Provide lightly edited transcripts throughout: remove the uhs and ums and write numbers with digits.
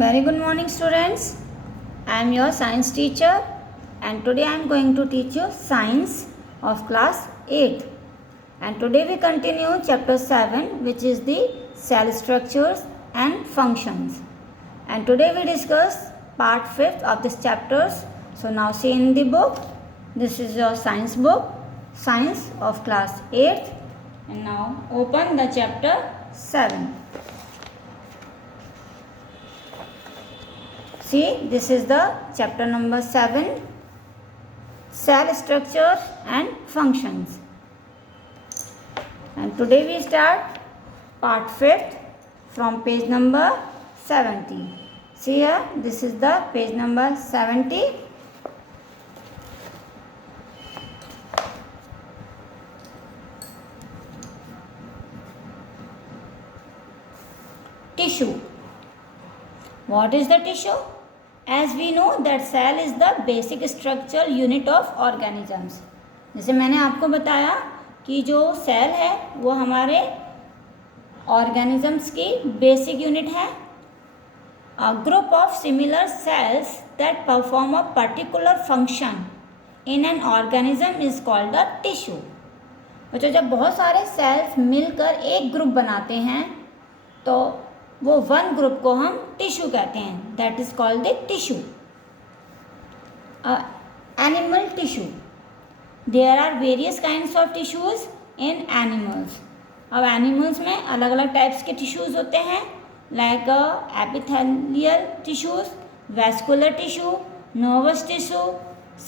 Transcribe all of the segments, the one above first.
Very good morning, students. I am your science teacher and today I am going to teach you science of class 8. And today we continue chapter 7, which is the cell structures and functions. And today we discuss part 5th of this chapters. So now see in the book. This is your science book, science of class 8. And now open the chapter 7. See, this is the chapter number 7, cell structures and functions. And today we start part 5th from page number 70. See here, this is the page number 70. Tissue. What is the tissue? As we know that cell is the basic structural unit of organisms. जैसे मैंने आपको बताया कि जो cell है वो हमारे organisms की basic unit है. A group of similar cells that perform a particular function in an organism is called a tissue. बच्चों जब बहुत सारे सेल्स मिलकर एक ग्रुप बनाते हैं तो वो वन ग्रुप को हम टिश्यू कहते हैं. That is called the tissue. Animal tissue. There are various kinds of tissues in animals. अब एनिमल्स में अलग अलग टाइप्स के टिश्यूज होते हैं, like epithelial tissues, vascular tissue, nervous tissue,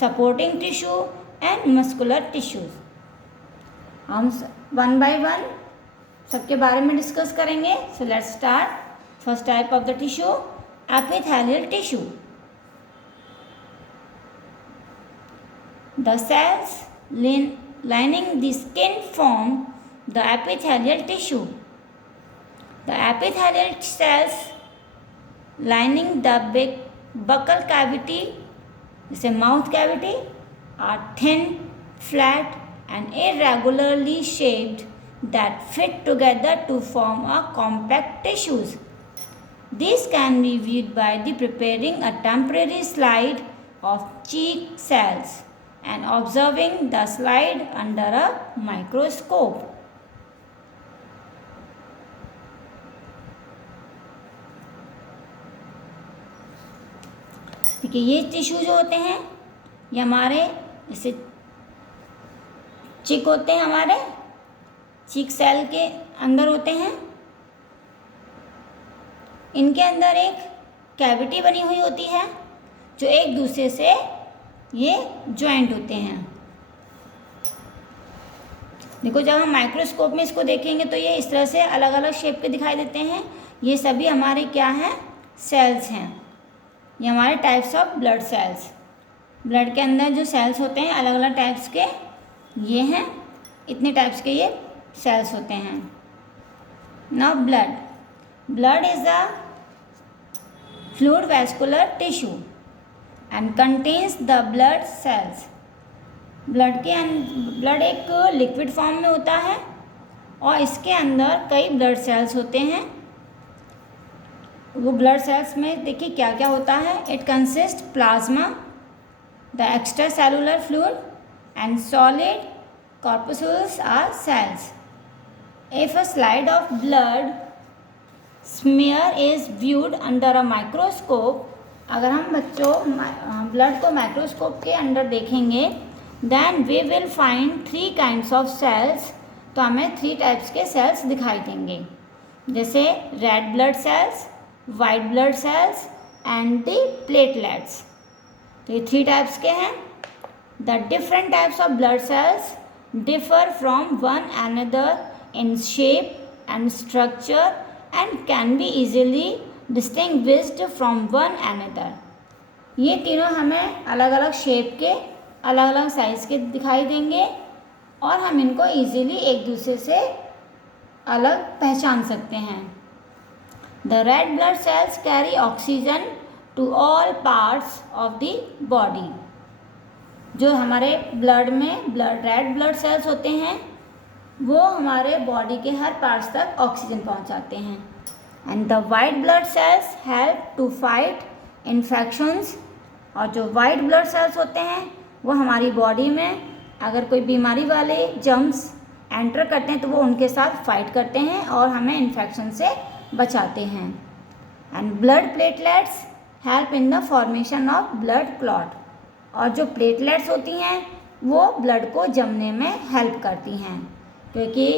supporting tissue and muscular tissues. हम वन बाय वन सबके बारे में डिस्कस करेंगे. So let's start. First type of the tissue, epithelial tissue. The cells lining the skin form the epithelial tissue. The epithelial cells lining the buccal cavity, जैसे mouth cavity, are thin, flat and irregularly shaped that fit together to form a compact tissues. These can be viewed by the preparing a temporary slide of cheek cells and observing the slide under a microscope. देखिए ये tissue जो होते हैं ये हमारे जैसे चिक होते हैं, हमारे चीक सेल के अंदर होते हैं. इनके अंदर एक कैविटी बनी हुई होती है जो एक दूसरे से ये ज्वाइंट होते हैं. देखो जब हम माइक्रोस्कोप में इसको देखेंगे तो ये इस तरह से अलग अलग शेप के दिखाई देते हैं. ये सभी हमारे क्या हैं? सेल्स हैं. ये हमारे types of blood cells. Blood के अंदर जो सेल्स होते हैं अलग अलग टाइप्स के ये हैं. इतने टाइप्स के ये सेल्स होते हैं. Now blood is a fluid vascular tissue and contains the blood cells. Blood एक लिक्विड फॉर्म में होता है और इसके अंदर कई ब्लड सेल्स होते हैं. वो ब्लड सेल्स में देखिए क्या क्या होता है. It consist plasma, the extra cellular fluid and solid corpuscles are cells. If a slide of blood smear is viewed under a microscope, अगर हम बच्चों ब्लड को माइक्रोस्कोप के अंदर देखेंगे, then we will find 3 kinds of cells. तो हमें 3 types के सेल्स दिखाई देंगे, जैसे red blood cells, white blood sales and the platelets. तो ये 3 टाइप्स के हैं. The different types of blood cells differ from one another in shape and structure and can be easily distinguished from one another. ये तीनों हमें अलग अलग shape के, अलग अलग साइज़ के दिखाई देंगे और हम इनको इजीली एक दूसरे से अलग पहचान सकते हैं. The red blood cells carry oxygen to all parts of the body. जो हमारे ब्लड में रेड ब्लड सेल्स होते हैं वो हमारे बॉडी के हर पार्ट्स तक ऑक्सीजन पहुंचाते हैं. And the white blood cells help to fight infections. और जो वाइट ब्लड सेल्स होते हैं वो हमारी बॉडी में अगर कोई बीमारी वाले जर्म्स एंटर करते हैं तो वो उनके साथ फाइट करते हैं और हमें इन्फेक्शन से बचाते हैं। And blood platelets help in the formation of blood clot. और जो प्लेटलेट्स होती हैं वो ब्लड को जमने में हेल्प करती हैं, क्योंकि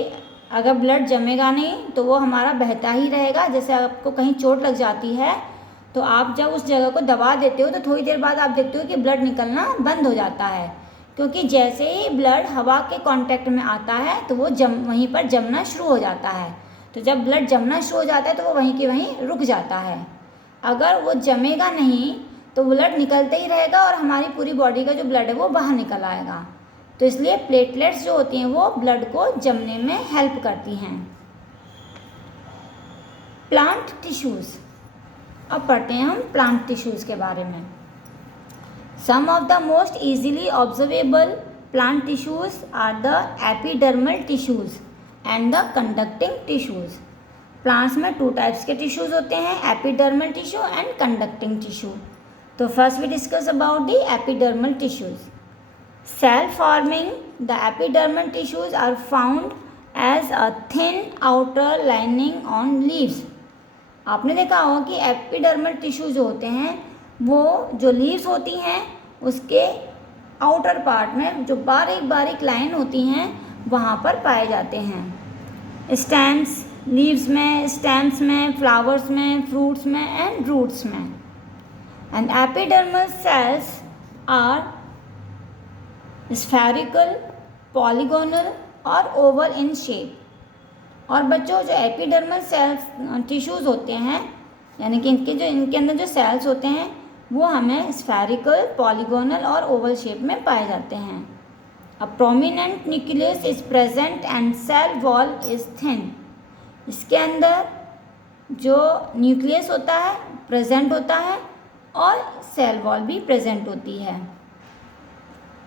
अगर ब्लड जमेगा नहीं तो वो हमारा बहता ही रहेगा। जैसे आपको कहीं चोट लग जाती है तो आप जब उस जगह को दबा देते हो तो थोड़ी देर बाद आप देखते हो कि ब्लड निकलना बंद हो जाता है, क्योंकि जैसे ही ब्लड हवा के कांटेक्ट में आता है तो वो वहीं पर जमना शुरू हो जाता है। तो जब ब्लड जमना शुरू हो जाता है तो वो वहीं के वहीं रुक जाता है। अगर वो जमेगा नहीं तो ब्लड निकलते ही रहेगा और हमारी पूरी बॉडी का जो ब्लड है वो बाहर निकल आएगा। तो इसलिए प्लेटलेट्स जो होती हैं वो ब्लड को जमने में हेल्प करती हैं। प्लांट टिश्यूज़, अब पढ़ते हैं हम प्लांट टिश्यूज़ के बारे में। Some of the most easily observable plant tissues are the epidermal tissues and the conducting tissues. Plants में 2 टाइप्स के टिश्यूज़ होते हैं, epidermal tissue and conducting tissue. तो first we discuss about the epidermal tissues. Cell forming, the epidermal tissues are found as a thin outer lining on leaves. आपने देखा होगा कि epidermal tissue जो होते हैं वो जो लीव्स होती हैं उसके आउटर पार्ट में जो बारीक बारीक लाइन होती हैं वहाँ पर पाए जाते हैं। स्टेम्स, लीव्स में, स्टेम्स में, फ्लावर्स में, फ्रूट्स में एंड रूट्स में। And epidermal cells are spherical, polygonal और ओवल इन शेप। और बच्चों जो एपिडर्मल सेल्स टिश्यूज़ होते हैं यानी कि इनके अंदर जो सेल्स होते हैं वो हमें स्फेरिकल, पॉलीगोनल और ओवल शेप में पाए जाते हैं। A prominent nucleus is present and cell wall is thin. इसके अंदर जो न्यूक्लियस होता है प्रेजेंट होता है और सेल वॉल भी प्रेजेंट होती है।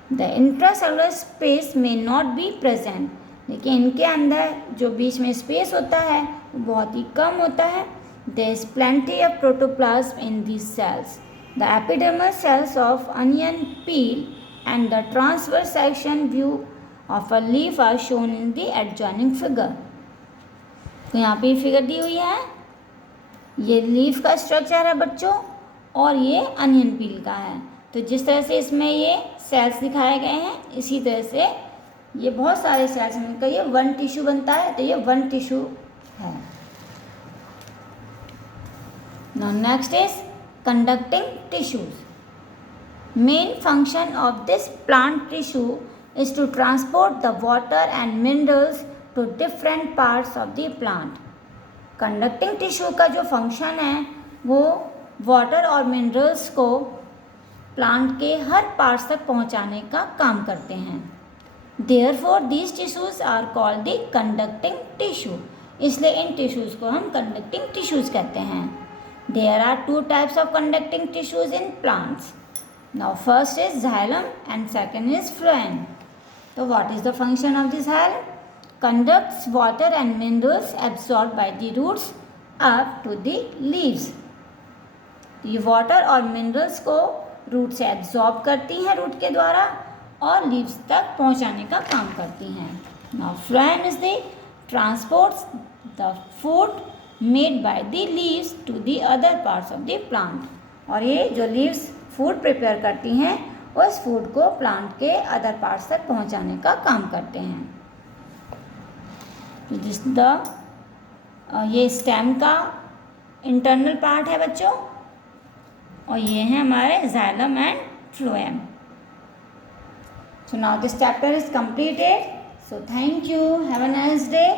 द इंट्रासेलुलर स्पेस में नॉट बी प्रेजेंट, लेकिन इनके अंदर जो बीच में स्पेस होता है वो बहुत ही कम होता है। There is plenty of protoplasm in these cells. The epidermal cells of onion peel and the transverse section view of a leaf are shown in the adjoining figure. तो यहाँ पे फिगर दी हुई है, ये लीफ का स्ट्रक्चर है बच्चों और ये अनियन पील का है। तो जिस तरह से इसमें ये सेल्स दिखाए गए हैं इसी तरह से ये बहुत सारे सेल्स मिलकर ये 1 टिश्यू बनता है। तो ये 1 टिश्यू है। Now next is conducting tissues. Main function of this plant tissue is to transport the water and minerals to different parts of the plant. Conducting tissue का जो फंक्शन है वो वाटर और मिनरल्स को प्लांट के हर parts तक पहुंचाने का काम करते हैं। Therefore these tissues are called the conducting tissue. इसलिए इन टिश्यूज़ को हम कंडक्टिंग टिश्यूज़ कहते हैं। There are 2 types of conducting tissues in plants. Now first is xylem and second is phloem. तो what is the function of this xylem? Conducts water and minerals absorb by the roots up to the leaves. ये water और minerals को root से absorb करती हैं root के द्वारा और लीव्स तक पहुंचाने का काम करती हैं। Now phloem is the transports the food made by the leaves to the other parts of the plant. और ये जो लीव्स फूड प्रिपेयर करती हैं उस फूड को प्लांट के अदर पार्ट्स तक पहुंचाने का काम करते हैं। ये स्टेम का इंटरनल पार्ट है बच्चों और ये हैं हमारे xylem and phloem. So now this chapter is completed. So thank you. Have a nice day.